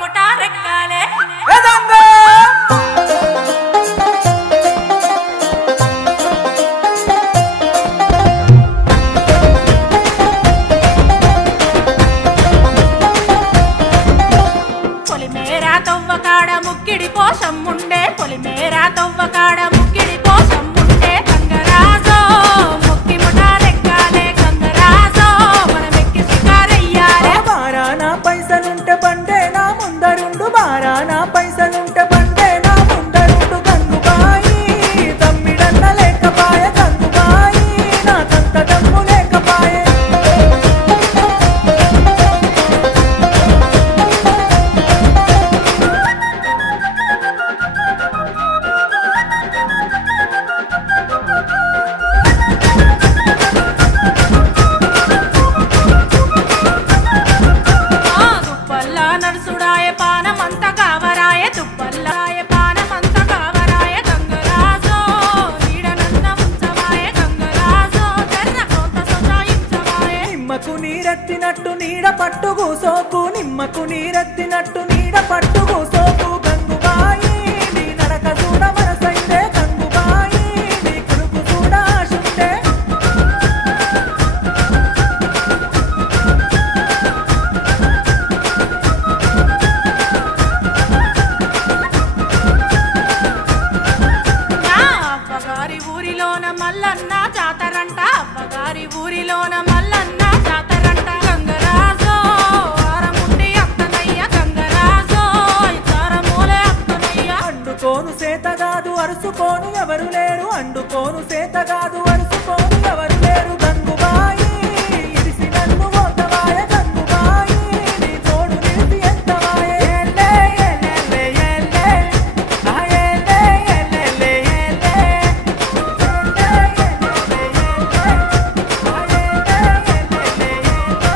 ముటారెక్కాలే పొలిమేరా తవ్వకాడ ముక్కిడి పోసం ఉండే పొలిమేరా తవ్వకాడ ముక్కిడి పోసం ఉండే గంగరాజో ముక్కి ముటారెక్కాలే గంగరాజో మనమెక్కి షికారయ్యాలే బారానా పైసలుంటే బండే నా ముందరుండు బారానా పైసలుంటే బండే నా ముందరుండు గంగుబాయి తమ్మిడన్న లేకపాయ గంగుబాయి నా కంత దమ్ము లేకపాయే దుప్పల్లా నడుసుడాయ పానమంత కావరాయ దుప్పల్లాయ పానమంత కావరాయ గంగరాజో నీడనన్న ఉంచవాయ గంగరాజో తెర్ర కొంత సొచాయించవాయ నిమ్మకు నీరెత్తినట్టు నీడ పట్టు కూసోకు నిమ్మకు నీరెత్తినట్టు నీడ పట్టు కూసోకు గంగుబాయి నీ నడక చూడ మనసైతే గంగుబాయి నీ కురుకు చూడ ఆశుంటే నా అవ్వగారి ఊరిలోన మల్లన్న జాతరంట అవ్వగారి ఊరిలోన మల్లన్న జాతరంట గంగరాజో ఆరముండి అత్తనయ్య గంగరాజో ఇతారమూలే అత్తనయ్య అండుకోను సేతగాదు అరుసుకోను ఎవరు లేరు అండుకోను సేతగాదు అరుసుకోను ఎవరు లేరు గంగుబాయి ఇడిసి నన్ను పోతవాయ గంగుబాయి నీ తోడు నిలిసి ఎంతవాయ ఏలే ఏలేలే ఏలే ఆ ఏలే ఏలేలే ఏలే ఏలే ఏలేలే ఏలే ఆ ఏలే ఏలేలే ఏలే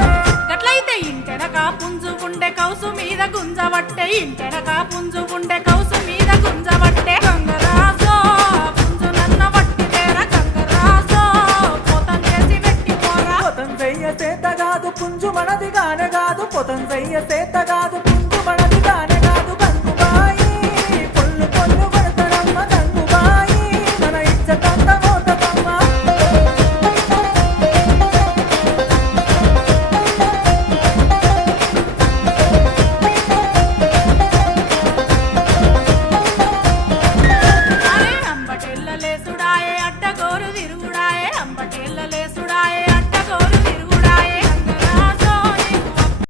గట్లయితే ఇంటెనక పుంజు ఉండే కౌసు మీద గుంజవట్టే ఇంటెనక పుంజు ఉండే కౌసు మీద గుంజవట్టే గంగరాజో పుంజు నన్న వట్టి తేర గంగరాజో పోతం చేసి వెట్టిపోరా పొతం చెయ్య సేతగాదు పుంజు మనది గానగాదు పొతం చెయ్య సేతగాదు